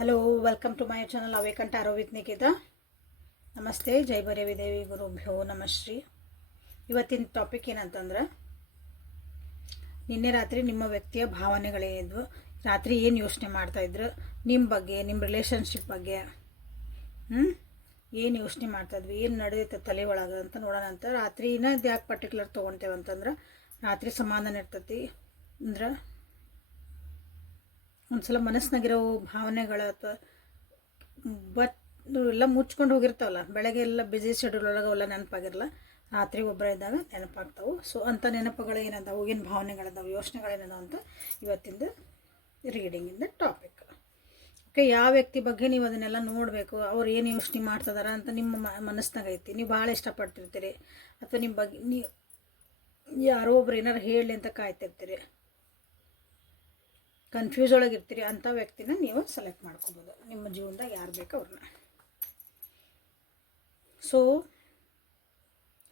Hello welcome to my channel awaken with Nikita ನಮಸ್ತೆ ಜೈ ಭೈರವಿ ದೇವಿ ಗುರುಭ್ಯೋ ನಮಶ್ರೀ ಇವತ್ತಿನ ಟಾಪಿಕ್ ಏನಂತಂದ್ರೆ ನಿನ್ನೆ ರಾತ್ರಿ ನಿಮ್ಮ ವ್ಯಕ್ತಿಯ ಭಾವನೆಗಳೇನಿದ್ವು ರಾತ್ರಿ ಏನು ಯೋಚನೆ ಮಾಡ್ತಾಯಿದ್ರು ನಿಮ್ಮ ಬಗ್ಗೆ ನಿಮ್ಮ ರಿಲೇಷನ್ಶಿಪ್ ಬಗ್ಗೆ ಹ್ಞೂ ಏನು ಯೋಚನೆ ಮಾಡ್ತಾಯಿದ್ವಿ ಏನು ನಡೆಯುತ್ತೆ ತಲೆ ಒಳಗೆ ಅಂತ ನೋಡೋಣ ಅಂತ ರಾತ್ರಿನ ಯಾಕೆ ಪರ್ಟಿಕ್ಯುಲರ್ ತೊಗೊತೇವೆ ಅಂತಂದ್ರೆ ರಾತ್ರಿ ಸಮಾಧಾನ ಇರ್ತೈತಿ ಅಂದ್ರೆ ಒಂದ್ಸಲ ಮನಸ್ಸಿನಾಗಿರೋ ಭಾವನೆಗಳ ಅಥವಾ ಬಟ್ ಎಲ್ಲ ಮುಚ್ಕೊಂಡು ಹೋಗಿರ್ತಾವಲ್ಲ, ಬೆಳಗ್ಗೆ ಎಲ್ಲ ಬ್ಯುಸಿ ಶೆಡ್ಯೂಲ್ ಒಳಗೆ ಅವೆಲ್ಲ ನೆನಪಾಗಿರಲ್ಲ, ರಾತ್ರಿ ಒಬ್ಬರ ಇದ್ದಾಗ ನೆನಪಾಗ್ತಾವೆ. ಸೊ ಅಂಥ ನೆನಪುಗಳು ಏನದಾವೆ ಹೋಗಿನ ಭಾವನೆಗಳದಾವೆ, ಯೋಚನೆಗಳೇನದಾವ ಅಂತ ಇವತ್ತಿಂದ ರೀಡಿಂಗಿಂದ ಟಾಪಿಕ್ ಓಕೆ ಯಾವ ವ್ಯಕ್ತಿ ಬಗ್ಗೆ ನೀವು ಅದನ್ನೆಲ್ಲ ನೋಡಬೇಕು, ಅವ್ರು ಏನು ಯೋಚನೆ ಮಾಡ್ತಿದಾರ ಅಂತ ನಿಮ್ಮ ಮನಸ್ಸಿನಾಗ ಐತಿ. ನೀವು ಭಾಳ ಇಷ್ಟಪಡ್ತಿರ್ತೀರಿ. ಅಥವಾ ನಿಮ್ಮ ಬಗ್ಗೆ, ನೀವು ಯಾರೋ ಒಬ್ರು ಏನಾರು ಹೇಳಲಿ ಅಂತ ಕಾಯ್ತಿರ್ತೀರಿ. ಕನ್ಫ್ಯೂಸ್ ಒಳಗೆ ಇರ್ತೀರಿ ಅಂಥ ವ್ಯಕ್ತಿನ ನೀವು ಸೆಲೆಕ್ಟ್ ಮಾಡ್ಕೋಬೋದು. ನಿಮ್ಮ ಜೀವನದಾಗ ಯಾರು ಬೇಕು ಅವ್ರನ್ನ so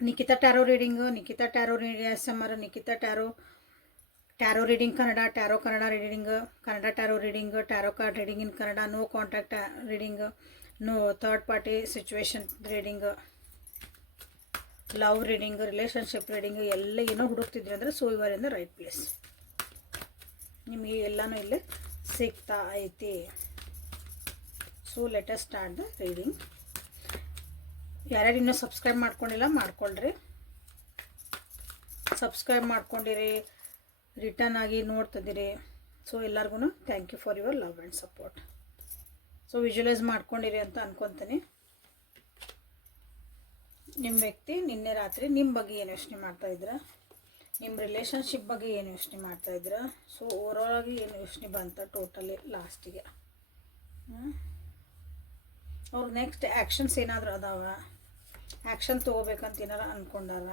Nikhita tarot reading Nikhita tarot S M R Nikhita tarot tarot reading Kannada tarot Kannada reading Kannada tarot reading tarot card reading in Kannada no contact reading no third party situation reading love reading relationship reading ಎಲ್ಲ ಏನೋ ಹುಡುಕ್ತಿದ್ರಿ ಅಂದರೆ so the right place ನಿಮಗೆ ಎಲ್ಲನೂ ಇಲ್ಲೇ ಸಿಗ್ತಾ ಐತಿ. So let's start the reading ಯಾರ್ಯಾರು ಇನ್ನೂ ಸಬ್ಸ್ಕ್ರೈಬ್ ಮಾಡ್ಕೊಂಡಿಲ್ಲ, ಮಾಡ್ಕೊಳ್ರಿ. ಸಬ್ಸ್ಕ್ರೈಬ್ ಮಾಡ್ಕೊಂಡಿರಿ ರಿಟರ್ನ್ ಆಗಿ ನೋಡ್ತಿದ್ದೀರಿ ಸೊ ಎಲ್ಲರಿಗೂ thank you for your love and support so visualise ಮಾಡ್ಕೊಂಡಿರಿ ಅಂತ ಅನ್ಕೊತೀನಿ. ನಿಮ್ಮ ವ್ಯಕ್ತಿ ನಿನ್ನೆ ರಾತ್ರಿ ನಿಮ್ಮ ಬಗ್ಗೆ ಏನು ಯೋಚನೆ ಮಾಡ್ತಾಯಿದ್ರ ನಿಮ್ಮ ರಿಲೇಷನ್ಶಿಪ್ ಬಗ್ಗೆ ಏನು ಯೋಚನೆ ಮಾಡ್ತಾಯಿದ್ರ ಸೊ ಓವರಾಲಾಗಿ ಏನು ಯೋಚನೆ ಬಂತ ಟೋಟಲಿ ಲಾಸ್ಟಿಗೆ ಅವ್ರ ನೆಕ್ಸ್ಟ್ ಆ್ಯಕ್ಷನ್ಸ್ ಏನಾದರೂ ಅದಾವ? ಆ್ಯಕ್ಷನ್ ತೊಗೋಬೇಕಂತ ಏನಾರ ಅಂದ್ಕೊಂಡಾರ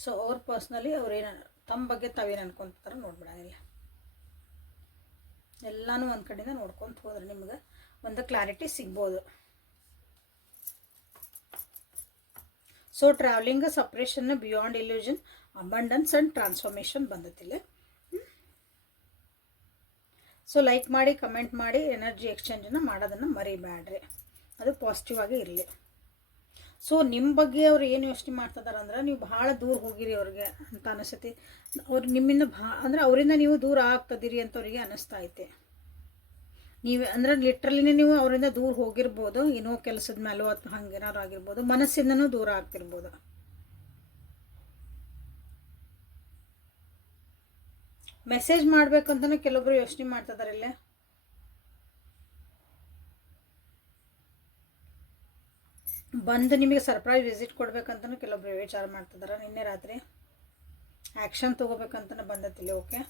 ಸೊ ಅವ್ರ ಪರ್ಸ್ನಲಿ ಅವ್ರೇನು ತಮ್ಮ ಬಗ್ಗೆ ತಾವೇನು ಅನ್ಕೊಂತಾರ ನೋಡ್ಬಿಡಂಗಿಲ್ಲ ಎಲ್ಲನೂ ಒಂದು ಕಡೆಯಿಂದ ನೋಡ್ಕೊಂತ ಹೋದ್ರೆ ನಿಮ್ಗೆ ಒಂದು ಕ್ಲಾರಿಟಿ ಸಿಗ್ಬೋದು. So travelling separation beyond illusion abundance and transformation ಬಂದತಿಲ್ಲ. So like ಮಾಡಿ ಕಮೆಂಟ್ ಮಾಡಿ ಎನರ್ಜಿ ಎಕ್ಸ್ಚೇಂಜನ್ನು ಮಾಡೋದನ್ನು ಮರಿಬೇಡ್ರಿ ಅದು ಪಾಸಿಟಿವ್ ಆಗಿ ಇರಲಿ. ಸೊ ನಿಮ್ಮ ಬಗ್ಗೆ ಅವ್ರು ಏನು ಯೋಚನೆ ಮಾಡ್ತಿದ್ದಾರೆ ಅಂದ್ರೆ ನೀವು ಭಾಳ ದೂರ ಹೋಗಿರಿ ಅವ್ರಿಗೆ ಅಂತ ಅನಿಸ್ತೈತಿ ಅವ್ರು ನಿಮ್ಮಿಂದ ಭಾ ಅಂದ್ರೆ ಅವರಿಂದ ನೀವು ದೂರ ಆಗ್ತದಿರಿ ಅಂತ ಅವರಿಗೆ ಅನ್ನಿಸ್ತಾ ಐತೆ. ನೀವು ಅಂದ್ರೆ ಲಿಟ್ರಲಿನೇ ನೀವು ಅವರಿಂದ ದೂರ ಹೋಗಿರ್ಬೋದು, ಏನೋ ಕೆಲಸದ ಮೇಲೋ ಅಥವಾ ಹಂಗೇನಾರು ಆಗಿರ್ಬೋದು, ಮನಸ್ಸಿಂದನೂ ದೂರ ಆಗ್ತಿರ್ಬೋದು. ಮೆಸೇಜ್ ಮಾಡ್ಬೇಕಂತನೂ ಕೆಲವೊಬ್ರು ಯೋಚನೆ ಮಾಡ್ತಿದ್ದಾರೆ ಇಲ್ಲೇ. ಬಂದು ನಿಮಗೆ ಸರ್ಪ್ರೈಸ್ ವಿಸಿಟ್ ಕೊಡ್ಬೇಕಂತನೂ ಕೆಲವೊಬ್ರು ವಿಚಾರ ಮಾಡ್ತಿದ್ದಾರೆ ನಿನ್ನೆ ರಾತ್ರಿ ಆ್ಯಕ್ಷನ್ ತೊಗೋಬೇಕಂತನೂ ಬಂದತಿಲ್ಲ ಓಕೆ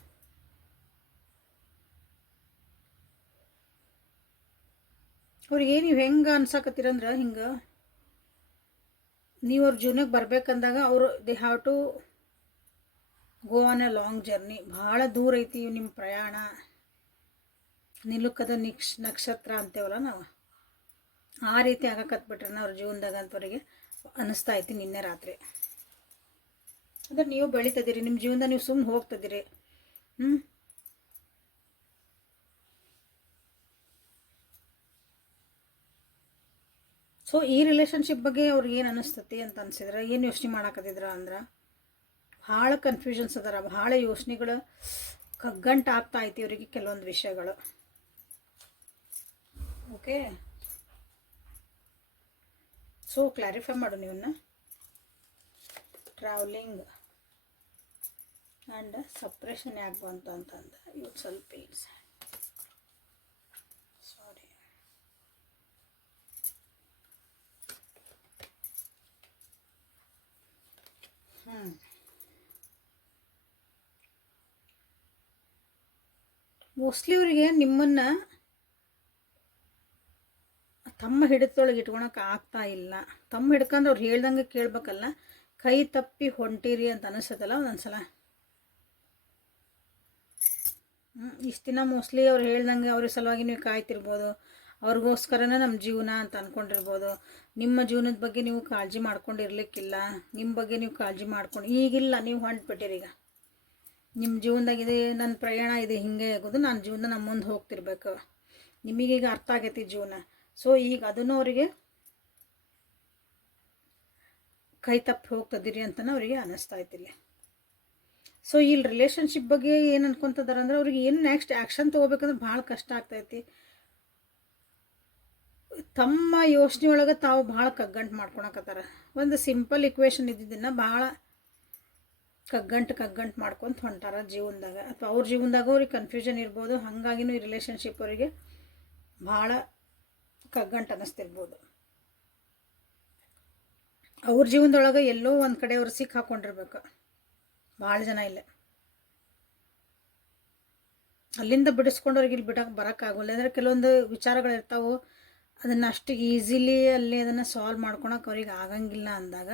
ಅವ್ರಿಗೆ ನೀವು ಹೆಂಗೆ ಅನ್ಸಕತ್ತೀರಂದ್ರೆ ಹಿಂಗೆ. ನೀವು ಅವ್ರ ಜೀವನಕ್ಕೆ ಬರ್ಬೇಕಂದಾಗ ಅವರು they have to go on a long journey ಭಾಳ ದೂರ ಐತಿ ನಿಮ್ಮ ಪ್ರಯಾಣ. ನಿಲುಕದ ನಿಕ್ಷ, ನಕ್ಷತ್ರ ಅಂತೇವಲ್ಲ ನಾವು. ಆ ರೀತಿ ಆಗಕತ್ಬಿಟ್ರೆ ಅವ್ರ ಜೀವನದಾಗ ಅಂತವ್ರಿಗೆ ಅನ್ನಿಸ್ತಾ ಐತಿ ನಿನ್ನೆ ರಾತ್ರಿ. ಅಂದ್ರೆ ನೀವು ಬೆಳೀತದಿರಿ ನಿಮ್ಮ ಜೀವನದಾಗ ನೀವು ಸುಮ್ಮನೆ ಹೋಗ್ತದಿರಿ ಹ್ಞೂ ಸೊ ಈ ರಿಲೇಷನ್ಶಿಪ್ ಬಗ್ಗೆ ಅವ್ರಿಗೆ ಏನು ಅನಿಸ್ತತಿ ಅಂತ ಅನ್ಸಿದ್ರೆ, ಏನು ಯೋಚನೆ ಮಾಡಾಕತ್ತಿದ್ರ ಅಂದ್ರೆ, ಭಾಳ ಕನ್ಫ್ಯೂಷನ್ಸ್ ಅದಾರ, ಭಾಳ ಯೋಚನೆಗಳು ಕಗ್ಗಂಟು ಆಗ್ತಾ ಐತಿ ಇವರಿಗೆ ಕೆಲವೊಂದು ವಿಷಯಗಳು. ಓಕೆ ಸೊ ಕ್ಲಾರಿಫೈ ಮಾಡು ನೀವನ್ನ. ಟ್ರಾವೆಲಿಂಗ್ ಆ್ಯಂಡ್ ಸಪ್ರೇಷನ್ ಯಾಕೆ ಬಂತು ಅಂತಂದು ಇವತ್ತು ಸ್ವಲ್ಪ ಸಾರಿ ಹ್ಞೂ ಮೋಸ್ಟ್ಲಿ ಅವರಿಗೆ ನಿಮ್ಮನ್ನು ತಮ್ಮ ಹಿಡಿತೊಳಗೆ ಇಟ್ಕೊಳಕ್ಕೆ ಆಗ್ತಾ ಇಲ್ಲ. ತಮ್ಮ ಹಿಡ್ಕೊಂಡು ಅವ್ರು ಹೇಳ್ದಂಗೆ ಕೇಳ್ಬೇಕಲ್ಲ. ಕೈ ತಪ್ಪಿ ಹೊಂಟಿರಿ ಅಂತ ಅನಿಸ್ತದಲ್ಲ ಒಂದೊಂದ್ಸಲ. ಇಷ್ಟು ದಿನ ಮೋಸ್ಟ್ಲಿ ಅವ್ರು ಹೇಳ್ದಂಗೆ ಅವ್ರ ಸಲುವಾಗಿ ನೀವು ಕಾಯ್ತಿರ್ಬೋದು. ಅವ್ರಿಗೋಸ್ಕರನೇ ನಮ್ಮ ಜೀವನ ಅಂತ ಅಂದ್ಕೊಂಡಿರ್ಬೋದು ನಿಮ್ಮ ಜೀವನದ ಬಗ್ಗೆ ನೀವು ಕಾಳಜಿ ಮಾಡ್ಕೊಂಡಿರ್ಲಿಕ್ಕಿಲ್ಲ. ನಿಮ್ಮ ಬಗ್ಗೆ ನೀವು ಕಾಳಜಿ ಮಾಡ್ಕೊಂಡು ಈಗಿಲ್ಲ, ನೀವು ಹೊಂಟ್ಬಿಟ್ಟಿರಿ ಈಗ. ನಿಮ್ಮ ಜೀವನದಾಗ ಇದೆ, ನನ್ನ ಪ್ರಯಾಣ ಇದೆ, ಹಿಂಗೆ ಆಗೋದು ನಾನು ಜೀವನ ನಮ್ಮ ಮುಂದೆ ಹೋಗ್ತಿರ್ಬೇಕು. ನಿಮಗೀಗ ಅರ್ಥ ಆಗೈತಿ ಜೀವನ. ಸೊ ಈಗ ಅದನ್ನು ಅವರಿಗೆ ಕೈ ತಪ್ಪಿ ಹೋಗ್ತದಿರಿ ಅಂತಲೂ ಅವರಿಗೆ ಅನ್ನಿಸ್ತಾ ಇಲ್ಲಿ. ಸೊ ಇಲ್ಲಿ ರಿಲೇಷನ್ಶಿಪ್ ಬಗ್ಗೆ ಏನು ಅನ್ಕೊತಿದ್ದಾರೆ ಅಂದ್ರೆ ಅವ್ರಿಗೆ ಏನು ನೆಕ್ಸ್ಟ್ ಆ್ಯಕ್ಷನ್ ತೊಗೋಬೇಕಂದ್ರೆ ಭಾಳ ಕಷ್ಟ ಆಗ್ತೈತಿ ತಮ್ಮ ಯೋಚನೆ ಒಳಗೆ ತಾವು ಭಾಳ ಕಗ್ಗಂಟು ಮಾಡ್ಕೊಳಕತ್ತಾರ. ಒಂದು ಸಿಂಪಲ್ ಇಕ್ವೇಷನ್ ಇದ್ದಿದ್ದನ್ನು ಭಾಳ ಕಗ್ಗಂಟು ಕಗ್ಗಂಟು ಮಾಡ್ಕೊಂತ ಹೊಂಟಾರ ಜೀವನದಾಗ. ಅಥವಾ ಅವ್ರ ಜೀವನದಾಗ ಅವ್ರಿಗೆ ಕನ್ಫ್ಯೂಷನ್ ಇರ್ಬೋದು, ಹಾಗಾಗಿನೂ ಈ ರಿಲೇಷನ್ಶಿಪ್ ಅವರಿಗೆ ಭಾಳ ಕಗ್ಗಂಟು ಅನ್ನಿಸ್ತಿರ್ಬೋದು ಅವ್ರ ಜೀವನದೊಳಗೆ ಎಲ್ಲೋ ಒಂದು ಕಡೆ ಅವ್ರು ಸಿಕ್ಕ ಹಾಕೊಂಡಿರ್ಬೇಕು. ಭಾಳ ಜನ ಇಲ್ಲ. ಅಲ್ಲಿಂದ ಬಿಡಿಸ್ಕೊಂಡು ಅವ್ರಿಗೆ ಇಲ್ಲಿ ಬಿಡಕ್ಕೆ ಬರೋಕ್ಕಾಗಲ್ಲ ಅಂದರೆ ಕೆಲವೊಂದು ವಿಚಾರಗಳಿರ್ತಾವೆ ಅದನ್ನು ಅಷ್ಟು ಈಸಿಲಿ ಅಲ್ಲಿ ಅದನ್ನು ಸಾಲ್ವ್ ಮಾಡ್ಕೊಳಕ್ಕೆ ಅವ್ರಿಗೆ ಆಗಂಗಿಲ್ಲ ಅಂದಾಗ,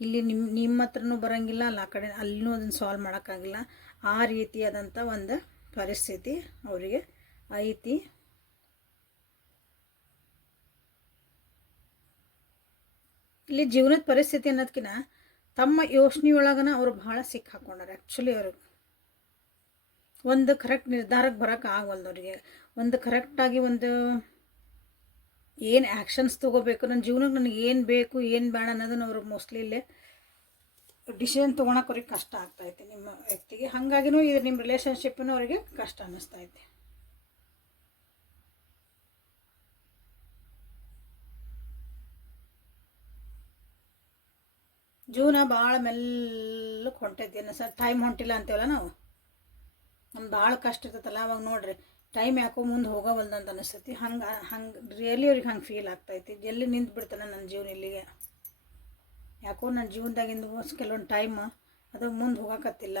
ಇಲ್ಲಿ ನಿಮ್ಮ ನಿಮ್ಮ ಹತ್ರನೂ ಬರೋಂಗಿಲ್ಲ, ಅಲ್ಲ ಆ ಕಡೆ, ಅಲ್ಲಿನೂ ಅದನ್ನು ಸಾಲ್ವ್ ಮಾಡೋಕ್ಕಾಗಿಲ್ಲ. ಆ ರೀತಿಯಾದಂಥ ಒಂದು ಪರಿಸ್ಥಿತಿ ಅವರಿಗೆ ಐತಿ. ಇಲ್ಲಿ ಜೀವನದ ಪರಿಸ್ಥಿತಿ ಅನ್ನೋದಕ್ಕಿಂತ ತಮ್ಮ ಯೋಚನೆಯೊಳಗನ ಅವರು ಭಾಳ ಸಿಕ್ಕ ಹಾಕೊಂಡಾರೆ ಆ್ಯಕ್ಚುಲಿ ಅವರು. ಒಂದು ಕರೆಕ್ಟ್ ನಿರ್ಧಾರಕ್ಕೆ ಬರೋಕ್ಕೆ ಅವರಿಗೆ. ಒಂದು ಕರೆಕ್ಟಾಗಿ ಒಂದು ಏನು ಆ್ಯಕ್ಷನ್ಸ್ ತೊಗೋಬೇಕು? ನನ್ನ ಜೀವನಕ್ಕೆ ನನಗೆ ಏನು ಬೇಕು, ಏನು ಬೇಡ ಅನ್ನೋದನ್ನ ಅವ್ರಿಗೆ ಮೋಸ್ಟ್ಲಿ ಇಲ್ಲೇ ಡಿಸಿಷನ್ ತೊಗೊಳಕ್ಕೆ ಅವ್ರಿಗೆ ಕಷ್ಟ ಆಗ್ತೈತೆ ನಿಮ್ಮ ವ್ಯಕ್ತಿಗೆ ಹಾಗಾಗಿನೂ ಇದು ನಿಮ್ಮ ರಿಲೇಷನ್ಶಿಪ್ಪನ್ನು ಅವರಿಗೆ ಕಷ್ಟ ಅನ್ನಿಸ್ತೈತೆ ಜೀವನ ಭಾಳ ಮೆಲ್ಲಕ್ಕೆ ಹೊಂಟೈತಿ. ಸರ್ ಟೈಮ್ ಹೊಂಟಿಲ್ಲ ಅಂತೀವಲ್ಲ ನಾವು? ನಮ್ಗೆ ಭಾಳ ಕಷ್ಟ ಇರ್ತೈತಲ್ಲ, ಅವಾಗ ನೋಡ್ರಿ. ಟೈಮ್ ಯಾಕೋ ಮುಂದೆ ಹೋಗೋವಲ್ದು ಅಂತ ಅನಿಸ್ತೈತಿ. ಹಂಗೆ ಹಂಗೆ ರಿಯಲಿ ಅವ್ರಿಗೆ ಹಂಗೆ ಫೀಲ್ ಆಗ್ತೈತಿ. ಎಲ್ಲಿ ನಿಂತು ಬಿಡ್ತಾನೆ ನನ್ನ ಜೀವನ ಇಲ್ಲಿಗೆ? ಯಾಕೋ ನನ್ನ ಜೀವನದಾಗಿಂದ ಕೆಲವೊಂದು ಟೈಮ್ ಅದು ಮುಂದೆ ಹೋಗಕತ್ತಿಲ್ಲ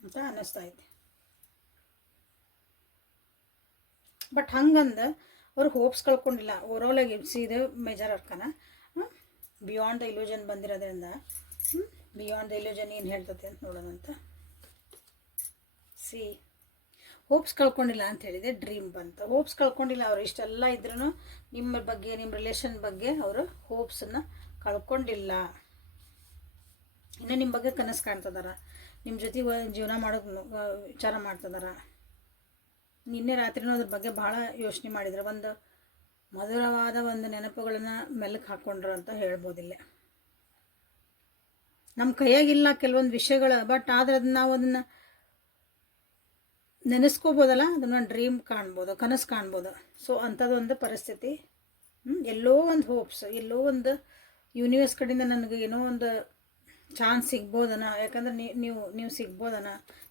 ಅಂತ ಅನ್ನಿಸ್ತೈತಿ ಬಟ್ ಹಂಗಂದು ಅವ್ರು ಹೋಪ್ಸ್ ಕಳ್ಕೊಂಡಿಲ್ಲ. ಓವರಾಲ್ ಆಗಿ ಇದು major arcana. Beyond the illusion ಬಂದಿರೋದ್ರಿಂದ ಬಿಯಾಂಡ್ ದ ಇಲ್ಯೂಷನ್ ಏನು ಹೇಳ್ತತಿ ಅಂತ ನೋಡೋಣಂತ. ಸಿ ಹೋಪ್ಸ್ ಕಳ್ಕೊಂಡಿಲ್ಲ ಅಂತ ಹೇಳಿದೆ, ಡ್ರೀಮ್ ಬಂತು. ಹೋಪ್ಸ್ ಕಳ್ಕೊಂಡಿಲ್ಲ, ಅವರು ಇಷ್ಟೆಲ್ಲ ಇದ್ರೂ ನಿಮ್ಮ ಬಗ್ಗೆ, ನಿಮ್ಮ ರಿಲೇಷನ್ ಬಗ್ಗೆ ಅವರು ಹೋಪ್ಸನ್ನು ಕಳ್ಕೊಂಡಿಲ್ಲ. ಇನ್ನು ನಿಮ್ಮ ಬಗ್ಗೆ ಕನಸು ಕಾಣ್ತದಾರ. ನಿಮ್ಮ ಜೊತೆಗೆ ಜೀವನ ಮಾಡೋದು ವಿಚಾರ ಮಾಡ್ತದಾರ. ನಿನ್ನೆ ರಾತ್ರಿನೂ ಅದ್ರ ಬಗ್ಗೆ ಭಾಳ ಯೋಚನೆ ಮಾಡಿದ್ರು. ಒಂದು ಮಧುರವಾದ ಒಂದು ನೆನಪುಗಳನ್ನು ಮೆಲ್ಲಕ್ಕೆ ಹಾಕ್ಕೊಂಡ್ರು ಅಂತ ಹೇಳ್ಬೋದಿಲ್ಲ. ನಮ್ಮ ಕೈಯಾಗಿಲ್ಲ ಕೆಲವೊಂದು ವಿಷಯಗಳು ಬಟ್ ಆದ್ರೆ ಅದನ್ನ ನಾವು ಅದನ್ನು ನೆನೆಸ್ಕೋಬೋದಲ್ಲ? ಅದನ್ನು ಡ್ರೀಮ್ ಕಾಣ್ಬೋದು, ಕನಸು ಕಾಣ್ಬೋದು. ಸೊ ಅಂಥದ್ದೊಂದು ಪರಿಸ್ಥಿತಿ. ಎಲ್ಲೋ ಒಂದು ಹೋಪ್ಸ್ ಎಲ್ಲೋ ಒಂದು ಯೂನಿವರ್ಸ್ ಕಡೆಯಿಂದ ನನಗೆ ಏನೋ ಒಂದು ಚಾನ್ಸ್ ಸಿಗ್ಬೋದನ? ಯಾಕಂದ್ರೆ ನೀವು ನೀವು ಸಿಗ್ಬೋದನ?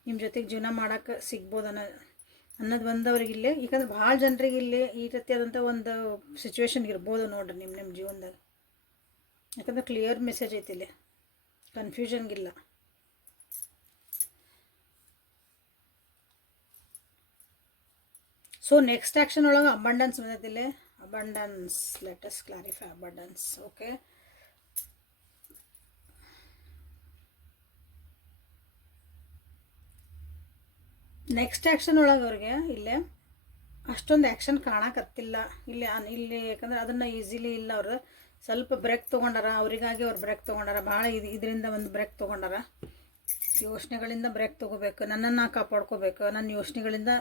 ನಿಮ್ಮ ಜೊತೆಗೆ ಜೀವನ ಮಾಡೋಕ್ಕೆ ಸಿಗ್ಬೋದನ? ಅನ್ನೋದು ಬಂದವ್ರಿಗೆ ಇಲ್ಲೇ. ಯಾಕಂದ್ರೆ ಭಾಳ ಜನರಿಗೆ ಇಲ್ಲಿ ಈ ರೀತಿಯಾದಂಥ ಒಂದು ಸಿಚುವೇಶನ್ ಇರ್ಬೋದು ನೋಡ್ರಿ ನಿಮ್ಮ ನಿಮ್ಮ ಜೀವನದಾಗ. ಯಾಕಂದ್ರೆ ಕ್ಲಿಯರ್ ಮೆಸೇಜ್ ಐತಿ ಇಲ್ಲಿ. ಕನ್ಫ್ಯೂಷನ್ಗಿಲ್ಲ ಸೊ ನೆಕ್ಸ್ಟ್ ಆ್ಯಕ್ಷನ್ ಒಳಗೆ abundance ಬಂದೈತಿಲ್ಲ abundance let us clarify abundance okay next action ಒಳಗೆ ಅವ್ರಿಗೆ ಇಲ್ಲೇ ಅಷ್ಟೊಂದು ಆ್ಯಕ್ಷನ್ ಕಾಣಕತ್ತಿಲ್ಲ. ಇಲ್ಲಿ ಇಲ್ಲಿ ಯಾಕಂದ್ರೆ ಅದನ್ನು ಈಸಿಲಿ ಇಲ್ಲ ಅವರು. ಸ್ವಲ್ಪ ಬ್ರೇಕ್ ತೊಗೊಂಡಾರ, ಅವರಿಗಾಗಿ ಅವ್ರು ಬ್ರೇಕ್ ತೊಗೊಂಡಾರ, ಭಾಳ ಇದು, ಇದರಿಂದ ಒಂದು ಬ್ರೇಕ್ ತೊಗೊಂಡಾರ. ಯೋಚನೆಗಳಿಂದ ಬ್ರೇಕ್ ತೊಗೋಬೇಕು, ನನ್ನನ್ನು ಕಾಪಾಡ್ಕೋಬೇಕು, ನನ್ನ ಯೋಚನೆಗಳಿಂದ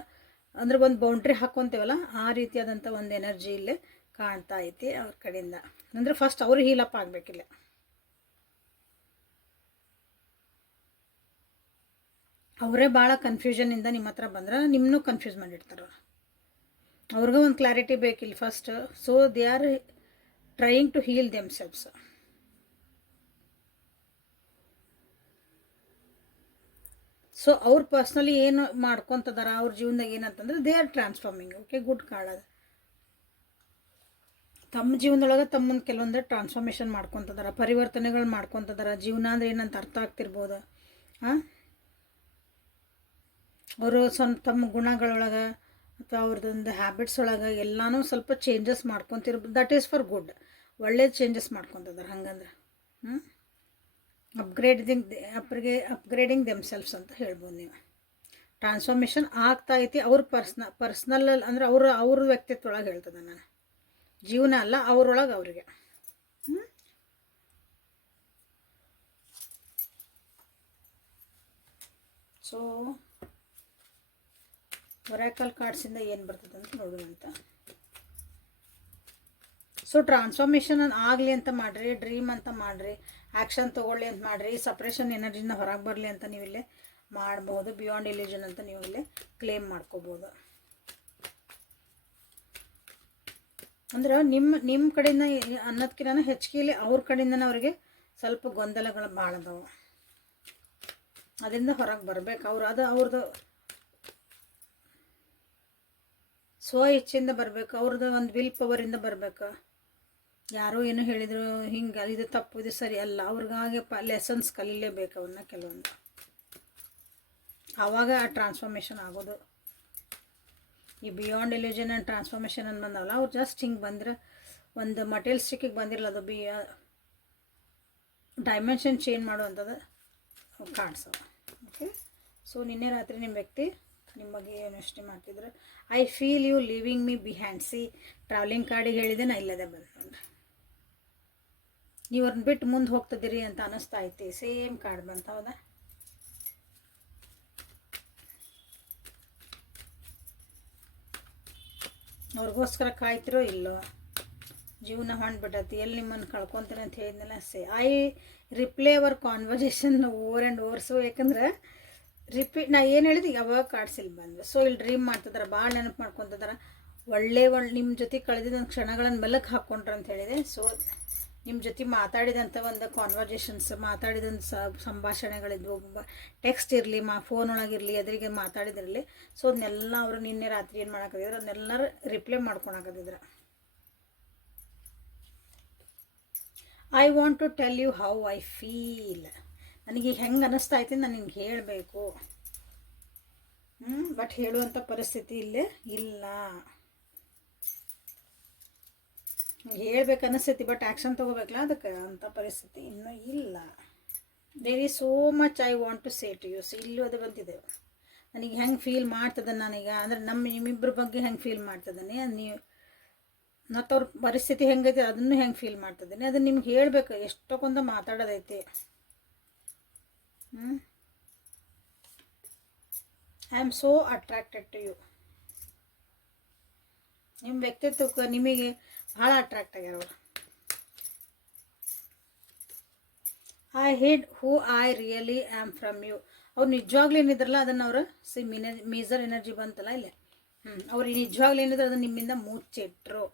ಅಂದ್ರೆ ಒಂದು ಬೌಂಡ್ರಿ ಹಾಕ್ಕೊಂತೀವಲ್ಲ ಆ ರೀತಿಯಾದಂಥ ಒಂದು ಎನರ್ಜಿ ಇಲ್ಲಿ ಕಾಣ್ತಾ ಐತಿ ಅವ್ರ ಕಡೆಯಿಂದ. ಅಂದರೆ ಫಸ್ಟ್ ಅವರು ಅಪ್ ಆಗಬೇಕಿಲ್ಲ. ಅವರೇ ಭಾಳ ಕನ್ಫ್ಯೂಷನಿಂದ ನಿಮ್ಮ ಹತ್ರ ಬಂದ್ರೆ ನಿಮ್ಮನ್ನೂ ಕನ್ಫ್ಯೂಸ್ ಮಾಡಿರ್ತಾರೆ ಅವ್ರು. ಅವ್ರಿಗೂ ಒಂದು ಕ್ಲಾರಿಟಿ ಬೇಕಿಲ್ಲ first so they are trying to heal themselves so ಅವ್ರು ಪರ್ಸ್ನಲಿ ಏನು ಮಾಡ್ಕೊತದಾರ? ಅವ್ರ ಜೀವನದಾಗ ಏನಂತಂದ್ರೆ they are transforming okay good card ಅದು. ತಮ್ಮ ಜೀವನದೊಳಗೆ ತಮ್ಮನ್ನು ಕೆಲವೊಂದು ಟ್ರಾನ್ಸ್ಫಾರ್ಮೇಷನ್ ಮಾಡ್ಕೊತದಾರ, ಪರಿವರ್ತನೆಗಳು ಮಾಡ್ಕೊತದಾರ. ಜೀವನ ಅಂದ್ರೆ ಏನಂತ ಅರ್ಥ ಆಗ್ತಿರ್ಬೋದು? ಹಾಂ ಅವರು ಸ್ವಲ್ಪ ತಮ್ಮ ಗುಣಗಳೊಳಗೆ ಅಥವಾ ಅವ್ರದ್ದೊಂದು ಹ್ಯಾಬಿಟ್ಸ್ ಒಳಗೆ ಎಲ್ಲನೂ ಸ್ವಲ್ಪ ಚೇಂಜಸ್ ಮಾಡ್ಕೊತಿರ್ಬೋದು ದಟ್ ಈಸ್ ಫಾರ್ ಗುಡ್ ಒಳ್ಳೇದು ಚೇಂಜಸ್ ಮಾಡ್ಕೊತದಾರ ಹಂಗಂದ್ರೆ. ಹ್ಞೂ ಅಪ್ಗ್ರೇಡಿಂಗ್ ಅಪ್ರಿಗೆ ಅಪ್ಗ್ರೇಡಿಂಗ್ ದೆಮ್ಸೆಲ್ಫ್ಸ್ ಅಂತ ಹೇಳ್ಬೋದು ನೀವು. ಟ್ರಾನ್ಸ್ಫಾರ್ಮೇಷನ್ ಆಗ್ತಾ ಐತಿ, ಅವ್ರ ಪರ್ಸ್ನ ಪರ್ಸ್ನಲ್ ಅಂದ್ರೆ ಅವ್ರ ಅವ್ರ ವ್ಯಕ್ತಿತ್ವ ಒಳಗೆ ಹೇಳ್ತದೆ ನಾನು. ಜೀವನ ಅಲ್ಲ, ಅವ್ರೊಳಗೆ ಅವರಿಗೆ. ಸೊ ಒರಾಕಲ್ ಕಾರ್ಡ್ಸಿಂದ ಏನು ಬರ್ತದೆ ಅಂತ ನೋಡೋಣ ಅಂತ. ಸೊ ಟ್ರಾನ್ಸ್ಫಾರ್ಮೇಷನ್ ಆಗಲಿ ಅಂತ ಮಾಡಿರಿ ಡ್ರೀಮ್ ಅಂತ ಮಾಡಿರಿ ಆ್ಯಕ್ಷನ್ ತೊಗೊಳ್ಳಿ ಅಂತ ಮಾಡಿರಿ. ಸಪ್ರೇಷನ್ ಎನರ್ಜಿನ ಹೊರಗೆ ಬರಲಿ ಅಂತ ನೀವು ಇಲ್ಲೇ ಮಾಡ್ಬೋದು. ಬಿಯಾಂಡ್ ಇಲ್ಯೂಷನ್ ಅಂತ ನೀವು ಇಲ್ಲೇ ಕ್ಲೇಮ್ ಮಾಡ್ಕೋಬೋದು. ಅಂದ್ರೆ ನಿಮ್ಮ ನಿಮ್ಮ ಕಡೆಯಿಂದ ಅನ್ನೋದಕ್ಕಿಂತ ಹೆಚ್ಚಿಗೆ ಅವ್ರ ಕಡೆಯಿಂದ ಅವ್ರಿಗೆ ಸ್ವಲ್ಪ ಗೊಂದಲಗಳು ಭಾಳ ಅದಾವೆ. ಅದರಿಂದ ಹೊರಗೆ ಬರ್ಬೇಕು. ಅವ್ರು ಅದು ಅವ್ರದ್ದು ಸ್ವ ಇಚ್ಛೆಯಿಂದ ಬರಬೇಕು. ಅವ್ರದ್ದು ಒಂದು ವಿಲ್ ಪವರಿಂದ ಬರ್ಬೇಕು. ಯಾರೋ ಏನು ಹೇಳಿದರು, ಹಿಂಗೆ, ಇದು ತಪ್ಪು, ಇದು ಸರಿ ಅಲ್ಲ. ಅವ್ರಿಗಾಗಿ ಪ ಲೆಸನ್ಸ್ ಕಲೀಲೇಬೇಕು ಅವನ್ನ ಕೆಲವೊಂದು. ಆವಾಗ ಆ ಟ್ರಾನ್ಸ್ಫಾರ್ಮೇಷನ್ ಆಗೋದು. ಈ ಬಿಯಾಂಡ್ ಎಲ್ಯೂಜನ್ ಆ್ಯಂಡ್ ಟ್ರಾನ್ಸ್ಫಾರ್ಮೇಷನ್ ಅಂತ ಬಂದವಲ್ಲ, ಅವ್ರು ಜಸ್ಟ್ ಹಿಂಗೆ ಬಂದ್ರೆ, ಒಂದು ಮಟೀರಿಯಲ್ಸ್ಟಿಕ್ಕಿಗೆ ಬಂದಿರಲ್ಲ, ಅದು ಬಿ ಡೈಮೆನ್ಷನ್ ಚೇಂಜ್ ಮಾಡುವಂಥದ್ದು ಕಾಣಿಸವ ಓಕೆ ಸೊ ನಿನ್ನೆ ರಾತ್ರಿ ನಿಮ್ಮ ವ್ಯಕ್ತಿ ನಿಮ್ಮ ಬಗ್ಗೆ ಯೋಚನೆ ಮಾಡ್ತಿದ್ರು I feel you living me behind see travelling ಕಾರ್ಡಿಗೆ ಹೇಳಿದೆ ನಾ ಇಲ್ಲದೆ ಬಂದ್ರೆ ನೋಡ್ರಿ. ನೀವು ಅವ್ರನ್ನ ಬಿಟ್ಟು ಮುಂದೆ ಹೋಗ್ತಿದ್ದೀರಿ ಅಂತ ಅನ್ನಿಸ್ತಾ ಐತಿ. ಸೇಮ್ ಕಾರ್ಡ್ ಬಂತ, ಹೌದಾ? ಅವ್ರಿಗೋಸ್ಕರ ಕಾಯ್ತಿರೋ ಇಲ್ಲೋ? ಜೀವನ ಹೊಂಡ್ಬಿಟ್ಟತಿ ಎಲ್ಲಿ ನಿಮ್ಮನ್ನು ಕಳ್ಕೊತೀನಿ ಅಂತ ಹೇಳಿದ್ನಲ್ಲ, say, I replay our conversation over and over so ಯಾಕಂದ್ರೆ ರಿಪೀಟ್ ನಾ ಏನು ಹೇಳಿದೆ, ಯಾವಾಗ ಕಾಡ್ಸಿಲ್ ಬಂದ್ವಿ. ಸೊ ಇಲ್ಲಿ ಡ್ರೀಮ್ ಮಾಡ್ತಿದ್ದಾರೆ ಭಾಳ ನೆನಪು ಮಾಡ್ಕೊತಿದ್ದಾರೆ ಒಳ್ಳೆ ಒಳ್ಳೆ ನಿಮ್ಮ ಜೊತೆ ಕಳೆದಿದ್ದ ಕ್ಷಣಗಳನ್ನು ಮೆಲಕ್ಕೆ ಹಾಕ್ಕೊಂಡ್ರೆ ಅಂತ ಹೇಳಿದೆ. ಸೊ ನಿಮ್ಮ ಜೊತೆ ಮಾತಾಡಿದಂಥ ಒಂದು ಕಾನ್ವರ್ಜೇಷನ್ಸ್ ಮಾತಾಡಿದಂಥ ಸಂಭಾಷಣೆಗಳಿದ್ವು. ಟೆಕ್ಸ್ಟ್ ಇರಲಿ, ಮಾ ಫೋನ್ ಒಳಗಿರಲಿ ಎದುರಿಗೆ ಮಾತಾಡಿದಿರಲಿ ಸೊ ಅದನ್ನೆಲ್ಲ ಅವರು ನಿನ್ನೆ ರಾತ್ರಿ ಏನು ಮಾಡೋಕ್ಕಾಗಿದ್ರು ಅದನ್ನೆಲ್ಲರೂ reply ಮಾಡ್ಕೊಳಕತ್ತಿದ್ರು I want to tell you how I feel ನನಗೆ ಹೆಂಗೆ ಅನ್ನಿಸ್ತಾ ಐತಿ ನಾನು ನಿನ್ಗೆ ಹೇಳಬೇಕು. ಬಟ್ ಹೇಳುವಂಥ ಪರಿಸ್ಥಿತಿ ಇಲ್ಲೇ ಇಲ್ಲ. ಹೇಳ್ಬೇಕು ಅನಿಸ್ತೈತಿ ಬಟ್ ಆ್ಯಕ್ಷನ್ ತೊಗೋಬೇಕಲ್ಲ, ಅದಕ್ಕೆ ಅಂಥ ಪರಿಸ್ಥಿತಿ ಇನ್ನೂ ಇಲ್ಲ. There is so much I want to say to you ಇಲ್ಲೂ ಅದು ಬಂದಿದೆ. ನನಗೆ ಹೆಂಗೆ ಫೀಲ್ ಮಾಡ್ತದೆ ನನಗೆ? ಅಂದರೆ ನಮ್ಮ ನಿಮ್ಮಿಬ್ಬರ ಬಗ್ಗೆ ಹೆಂಗೆ ಫೀಲ್ ಮಾಡ್ತದನೆ? ನೀವು, ಮತ್ತು ಪರಿಸ್ಥಿತಿ ಹೆಂಗೈತೆ, ಅದನ್ನು ಹೆಂಗೆ ಫೀಲ್ ಮಾಡ್ತಿದ್ದೀನಿ ಅದನ್ನು ನಿಮ್ಗೆ ಹೇಳಬೇಕು. ಎಷ್ಟೊಂದು ಮಾತಾಡೋದೈತಿ. ಹ್ಞೂ I am so attracted to you ನಿಮ್ಮ ವ್ಯಕ್ತಿತ್ವಕ್ಕೆ ನಿಮಗೆ ಭಾಳ ಅಟ್ರಾಕ್ಟ್ ಆಗ್ಯಾರ I hid who I really am from you ಅವ್ರು ನಿಜವಾಗ್ಲೂ ಏನಿದ್ರಲ್ಲ ಅದನ್ನು ಅವರು ಸಿ ಮಿನ ಮೇಜರ್ ಎನರ್ಜಿ ಬಂತಲ್ಲ ಇಲ್ಲೇ. ಹ್ಞೂ ಅವ್ರು ನಿಜವಾಗ್ಲೂ ಏನಿದ್ರು ಅದನ್ನು ನಿಮ್ಮಿಂದ ಮುಚ್ಚಿಟ್ರು.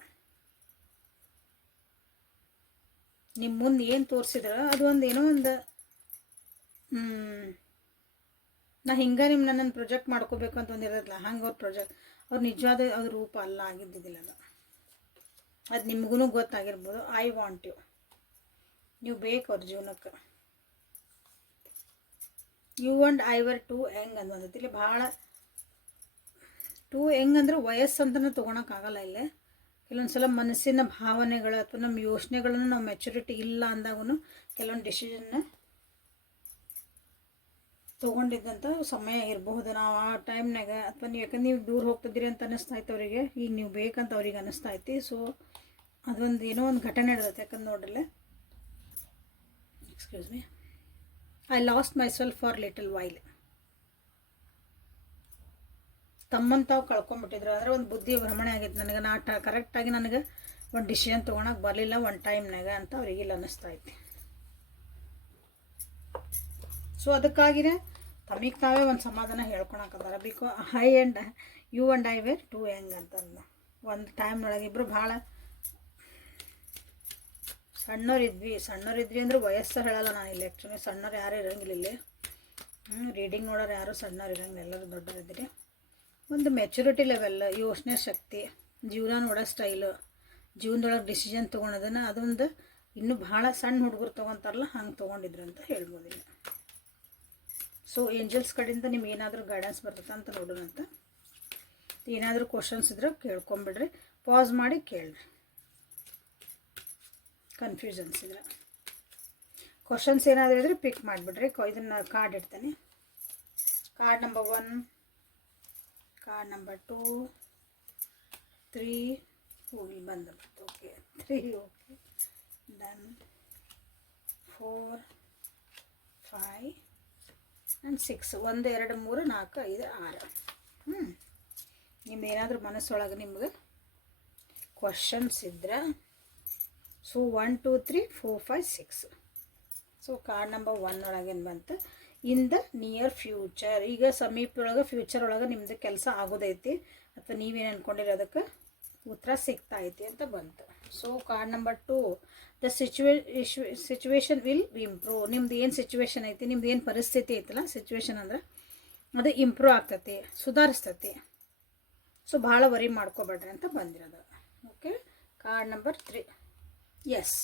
ನಿಮ್ಮ ಮುಂದೆ ಏನು ತೋರಿಸಿದ್ರ ಅದು ಒಂದು ಏನೋ ಒಂದು ನಾ ಹಿಂಗೆ ನಿಮ್ಮ ನನ್ನನ್ನು ಪ್ರೊಜೆಕ್ಟ್ ಮಾಡ್ಕೋಬೇಕು ಅಂತ ಒಂದು ಇರೋದಿಲ್ಲ ಹಂಗೆ ಅವ್ರ ಪ್ರೊಜೆಕ್ಟ್ ಅವ್ರು ನಿಜವಾದ ಅವ್ರ ರೂಪ ಅಲ್ಲ, ಆಗಿದ್ದಿದ್ದಿಲ್ಲ ಅದು. ಅದು ನಿಮಗೂ ಗೊತ್ತಾಗಿರ್ಬೋದು. ಐ ವಾಂಟ್ ಯು ನೀವು ಬೇಕು ಅವ್ರ ಜೀವನಕ್ಕೆ. You and I were to ಹೆಂಗ್ ಅಂತ ಇಲ್ಲಿ ಭಾಳ ಟೂ ಹೆಂಗ್ ಅಂದ್ರೆ ವಯಸ್ಸು ಅಂತಲೂ ತೊಗೊಳಕ್ಕಾಗಲ್ಲ ಇಲ್ಲೇ. ಕೆಲವೊಂದು ಸಲ ಮನಸ್ಸಿನ ಭಾವನೆಗಳು ಅಥವಾ ನಮ್ಮ ಯೋಚನೆಗಳನ್ನು ನಾವು ಮೆಚುರಿಟಿ ಇಲ್ಲ ಅಂದಾಗೂ ಕೆಲವೊಂದು ಡಿಸಿಷನ್ನ ತೊಗೊಂಡಿದ್ದಂಥ ಸಮಯ ಇರಬಹುದು. ನಾವು ಆ ಟೈಮ್ನಾಗ ಅಥವಾ ನೀವು ಯಾಕಂದ್ರೆ ನೀವು ದೂರ ಹೋಗ್ತಿದ್ದೀರಿ ಅಂತ ಅನ್ನಿಸ್ತಾ ಇತ್ತು ಅವರಿಗೆ. ಈಗ ನೀವು ಬೇಕಂತ ಅವ್ರಿಗೆ ಅನ್ನಿಸ್ತಾ ಐತಿ ಸೊ ಅದೊಂದು ಏನೋ ಒಂದು ಘಟನೆ ನಡೆದೈತೆ ಯಾಕಂದ್ರೆ ನೋಡ್ರಲ್ಲೇ. Excuse me I lost myself for little while ತಮ್ಮನ್ನು ತಾವು ಕಳ್ಕೊಂಬಿಟ್ಟಿದ್ರು. ಅಂದ್ರೆ ಒಂದು ಬುದ್ಧಿ ಭ್ರಮಣೆ ಆಗಿತ್ತು ನನಗೆ. ನಾ ಟ ಕರೆಕ್ಟಾಗಿ ನನಗೆ ಒಂದು ಡಿಸಿಷನ್ ತೊಗೊಳಕ್ಕೆ ಬರಲಿಲ್ಲ ಒಂದು ಟೈಮ್ನಾಗ ಅಂತ ಅವ್ರಿಗೆ ಇಲ್ಲಿ ಅನ್ನಿಸ್ತಾ ಐತಿ ಸೊ ಅದಕ್ಕಾಗಿನೇ ತಮಗೆ ತಾವೇ ಒಂದು ಸಮಾಧಾನ ಹೇಳ್ಕೊಳಕದಾರ because high and you and I were to ಹೆಂಗ್ ಅಂತಂದ ಒಂದು ಟೈಮ್ನೊಳಗೆ ಇಬ್ಬರು ಭಾಳ ಸಣ್ಣವರಿದ್ವಿ ಸಣ್ಣವರಿದ್ವಿ ಅಂದ್ರೆ ವಯಸ್ಸು ಹೇಳಲ್ಲ ನಾನು ಇಲ್ಲಿ ಆ್ಯಕ್ಚುಲಿ ಸಣ್ಣವ್ರು ಯಾರು ಇರಂಗಿಲ್ಲ ಇಲ್ಲಿ. ರೀಡಿಂಗ್ ನೋಡೋರು ಯಾರು ಸಣ್ಣವ್ರು ಇರೋಂಗಿಲ್ಲ, ಎಲ್ಲರೂ ದೊಡ್ಡವರಿದ್ದೀರಿ. ಒಂದು ಮೆಚುರಿಟಿ ಲೆವೆಲ್ ಯೋಚನೆ ಶಕ್ತಿ, ಜೀವನ ನೋಡೋ ಸ್ಟೈಲು ಜೀವನದೊಳಗೆ ಡಿಸಿಷನ್ ತೊಗೊಳೋದನ್ನು ಅದೊಂದು ಇನ್ನೂ ಭಾಳ ಸಣ್ಣ ಹುಡುಗರು ತೊಗೊತಾರಲ್ಲ, ಹಂಗೆ ತೊಗೊಂಡಿದ್ರು ಅಂತ ಹೇಳ್ಬೋದು ಇಲ್ಲಿ. ಸೊ ಏಂಜಲ್ಸ್ ಕಡೆಯಿಂದ ನಿಮ್ಗೆ ಏನಾದರೂ ಗೈಡೆನ್ಸ್ ಬರ್ತದೆ ಅಂತ ನೋಡೋಣಂತ ಏನಾದರೂ ಕ್ವಶನ್ಸ್ ಇದ್ರೆ ಕೇಳ್ಕೊಂಬಿಡ್ರಿ. ಪಾಸ್ ಮಾಡಿ ಕೇಳ್ರಿ. ಕನ್ಫ್ಯೂಷನ್ಸ್ ಇದ್ರೆ. ಕ್ವಶನ್ಸ್ ಏನಾದರೂ ಇದ್ರೆ ಪಿಕ್ ಮಾಡಿಬಿಡ್ರಿ. ಇದನ್ನು ಕಾರ್ಡ್ ಇಡ್ತೇನೆ. Card number one card number two three ಹೋಗಿ ಬಂದು okay three okay done four five and six ಒಂದು, ಎರಡು, ಮೂರು, ನಾಲ್ಕು, ಐದು, ಆರು. ಹ್ಞೂ ನಿಮ್ಮೇನಾದರೂ ಮನಸ್ಸೊಳಗೆ ನಿಮ್ಗೆ ಕ್ವಶನ್ಸ್ ಇದ್ರೆ so one two three four five six so card number one ಒಳಗೇನು ಬಂತು? ಇನ್ ದ ನಿಯರ್ ಫ್ಯೂಚರ್ ಈಗ ಸಮೀಪದೊಳಗೆ ಫ್ಯೂಚರ್ ಒಳಗೆ ನಿಮ್ಮದು ಕೆಲಸ ಆಗೋದೈತಿ. ಅಥವಾ ನೀವೇನು ಅಂದ್ಕೊಂಡಿರೋ ಅದಕ್ಕೆ ಉತ್ತರ ಸಿಗ್ತಾ ಐತಿ ಅಂತ ಬಂತು. So card number two the ಸಿಚುವೇ situation will improve ನಿಮ್ದು ಏನು ಸಿಚುವೇಶನ್ ಐತಿ, ನಿಮ್ದು ಏನು ಪರಿಸ್ಥಿತಿ ಐತಲ್ಲ ಸಿಚುವೇಶನ್ ಅಂದ್ರೆ ಅದು ಇಂಪ್ರೂವ್ ಆಗ್ತೈತಿ, ಸುಧಾರಿಸ್ತತಿ. ಸೊ ಭಾಳ ವರಿ ಮಾಡ್ಕೋಬೇಡ್ರಿ ಅಂತ ಬಂದಿರೋದು. Okay card number three yes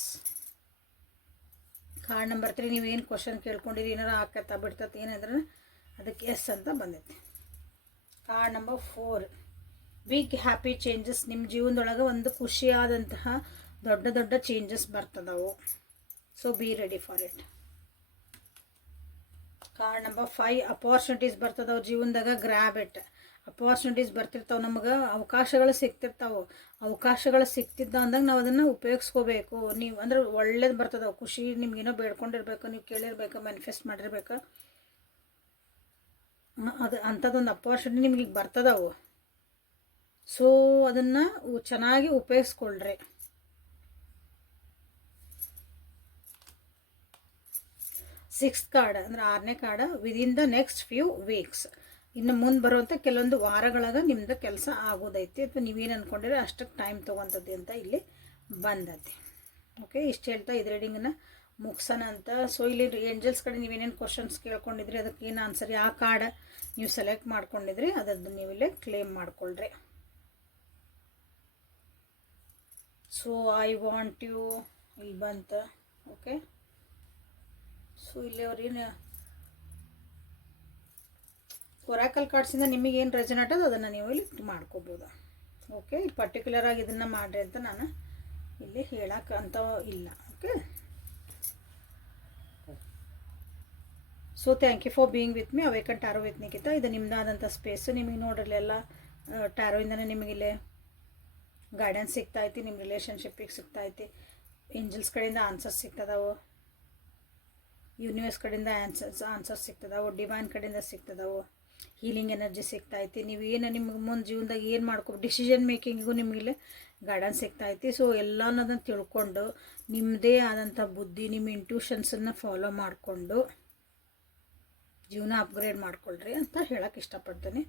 card number three ನೀವು ಏನು ಕ್ವಶನ್ ಕೇಳ್ಕೊಂಡಿರಿ, ಏನಾರು ಆಕತ್ತ ಬಿಡ್ತತಿ, ಏನಂದ್ರೆ ಅದಕ್ಕೆ ಎಸ್ ಅಂತ ಬಂದೈತಿ. Card number four big happy changes ನಿಮ್ಮ ಜೀವನದೊಳಗೆ ಒಂದು ಖುಷಿಯಾದಂತಹ ದೊಡ್ಡ ದೊಡ್ಡ changes ಬರ್ತದವು. So be ready for it card number five opportunities ಬರ್ತದವು ಜೀವನದಾಗ ಗ್ರ್ಯಾಬ್ ಇಟ್ ಅಪಾರ್ಚುನಿಟೀಸ್ ಬರ್ತಿರ್ತಾವೆ ನಮಗೆ, ಅವಕಾಶಗಳು ಸಿಗ್ತಿರ್ತಾವೆ. ಅವಕಾಶಗಳು ಸಿಗ್ತಿದ್ದ ಅಂದಾಗ ನಾವು ಅದನ್ನು ಉಪಯೋಗಿಸ್ಕೋಬೇಕು. ನೀವು ಅಂದ್ರೆ ಒಳ್ಳೇದು ಬರ್ತದವು. ಖುಷಿ ನಿಮ್ಗೇನೋ ಬೇಡ್ಕೊಂಡಿರ್ಬೇಕು, ನೀವು ಕೇಳಿರ್ಬೇಕು ಮ್ಯಾನಿಫೆಸ್ಟ್ ಮಾಡಿರ್ಬೇಕು. ಅದು ಅಂಥದ್ದೊಂದು ಅಪಾರ್ಚುನಿಟಿ ನಿಮ್ಗೆ ಬರ್ತದವು. ಸೊ, ಅದನ್ನು ಚೆನ್ನಾಗಿ ಉಪಯೋಗಿಸ್ಕೊಳ್ರಿ. ಸಿಕ್ಸ್ತ್ ಕಾರ್ಡ್ ಅಂದ್ರೆ ಆರನೇ card within the next few weeks ಇನ್ನು ಮುಂದೆ ಬರುವಂಥ ಕೆಲವೊಂದು ವಾರಗಳಾಗ ನಿಮ್ದು ಕೆಲಸ ಆಗೋದೈತಿ. ಅಥವಾ ನೀವೇನು ಅಂದ್ಕೊಂಡಿರೋ ಅಷ್ಟಕ್ಕೆ ಟೈಮ್ ತೊಗೊತದ್ದಿ ಅಂತ ಇಲ್ಲಿ ಬಂದೈತಿ ಓಕೆ ಇಷ್ಟು ಹೇಳ್ತಾ ಇದು ರೀಡಿಂಗನ್ನು ಮುಗ್ಸೋಣ ಅಂತ. ಸೊ ಇಲ್ಲಿ ಏಂಜಲ್ಸ್ ಕಡೆ ನೀವೇನೇನು ಕ್ವಶನ್ಸ್ ಕೇಳ್ಕೊಂಡಿದ್ರಿ ಅದಕ್ಕೆ ಏನು ಆನ್ಸರ್ ಯಾವ ಕಾರ್ಡ್ ನೀವು ಸೆಲೆಕ್ಟ್ ಮಾಡ್ಕೊಂಡಿದ್ರಿ ಅದನ್ನು ನೀವು ಇಲ್ಲೇ ಕ್ಲೇಮ್ ಮಾಡ್ಕೊಳ್ರಿ. ಸೊ ಐ ವಾಂಟ್ ಯು ಇಲ್ಲಿ ಬಂತ ಓಕೆ ಸೊ ಇಲ್ಲಿ ಅವ್ರೇನು ಕೊರಾಕಲ್ ಕಾರ್ಡ್ಸಿಂದ ನಿಮಗೇನು ರಜೆ ನಟದ ಅದನ್ನು ನೀವು ಇಲ್ಲಿ ಮಾಡ್ಕೋಬೋದು. ಓಕೆ ಇಲ್ಲಿ ಪರ್ಟಿಕ್ಯುಲರಾಗಿ ಇದನ್ನು ಮಾಡಿರಿ ಅಂತ ನಾನು ಇಲ್ಲಿ ಹೇಳಕ್ಕೆ ಅಂತ ಇಲ್ಲ okay so thank you for being with me awaken tarot with Nikhita ಇದು ನಿಮ್ಮದಾದಂಥ ಸ್ಪೇಸು ನಿಮಗೆ ನೋಡಿರಲಿಲ್ಲ ಟ್ಯಾರೋಯಿಂದನೇ ನಿಮಗಿಲ್ಲಿ ಗೈಡೆನ್ಸ್ ಐತಿ ನಿಮ್ಮ ರಿಲೇಷನ್ಶಿಪ್ಪಿಗೆ ಸಿಗ್ತಾ ಐತಿ ಏಂಜಲ್ಸ್ ಕಡೆಯಿಂದ ಆನ್ಸರ್ಸ್ ಸಿಗ್ತದವು. ಯೂನಿವರ್ಸ್ ಕಡೆಯಿಂದ ಆನ್ಸರ್ಸ್ ಆನ್ಸರ್ಸ್ ಸಿಗ್ತದವು. ಡಿವೈನ್ ಕಡೆಯಿಂದ ಸಿಗ್ತದವು. ಹೀಲಿಂಗ್ ಎನರ್ಜಿ ಸಿಗ್ತಾ ಐತಿ ನೀವು ಏನು ನಿಮ್ಗೆ ಮುಂದೆ ಜೀವನದಾಗ ಏನು ಮಾಡ್ಕೊ ಡಿಸಿಷನ್ ಮೇಕಿಂಗಿಗೂ ನಿಮಗಿಲ್ಲಿ ಗೈಡೆನ್ಸ್ ಐತಿ ಸೊ ಅನ್ನೋದನ್ನು ತಿಳ್ಕೊಂಡು ನಿಮ್ಮದೇ ಆದಂಥ ಬುದ್ಧಿ ನಿಮ್ಮ ಇಂಟ್ಯೂಷನ್ಸನ್ನು ಫಾಲೋ ಮಾಡಿಕೊಂಡು ಜೀವನ ಅಪ್ಗ್ರೇಡ್ ಮಾಡ್ಕೊಳ್ರಿ ಅಂತ ಹೇಳಕ್ಕೆ ಇಷ್ಟಪಡ್ತೀನಿ.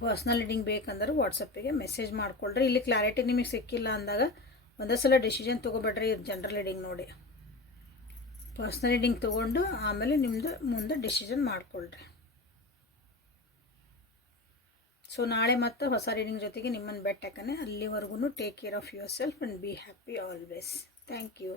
ಪರ್ಸ್ನಲ್ ರೀಡಿಂಗ್ ಬೇಕಂದ್ರೆ ವಾಟ್ಸಪ್ಪಿಗೆ ಮೆಸೇಜ್ ಮಾಡ್ಕೊಳ್ರಿ. ಇಲ್ಲಿ ಕ್ಲಾರಿಟಿ ನಿಮಗೆ ಸಿಕ್ಕಿಲ್ಲ ಅಂದಾಗ ಒಂದೇ ಸಲ ಡಿಸಿಷನ್ ತೊಗೊಬೇಡ್ರಿ ಜನರಲ್ ರೀಡಿಂಗ್ ನೋಡಿ. ಪರ್ಸ್ನಲ್ ರೀಡಿಂಗ್ ತೊಗೊಂಡು ಆಮೇಲೆ ನಿಮ್ಮದು ಮುಂದೆ ಡಿಸಿಷನ್ ಮಾಡ್ಕೊಳ್ರಿ. ಸೊ ನಾಳೆ ಮತ್ತೆ ಹೊಸ ರೀಡಿಂಗ್ ಜೊತೆಗೆ ನಿಮ್ಮನ್ನು ಬೆಟ್ಟಕ್ಕನೆ ಅಲ್ಲಿವರೆಗೂ take care of yourself and be happy always thank you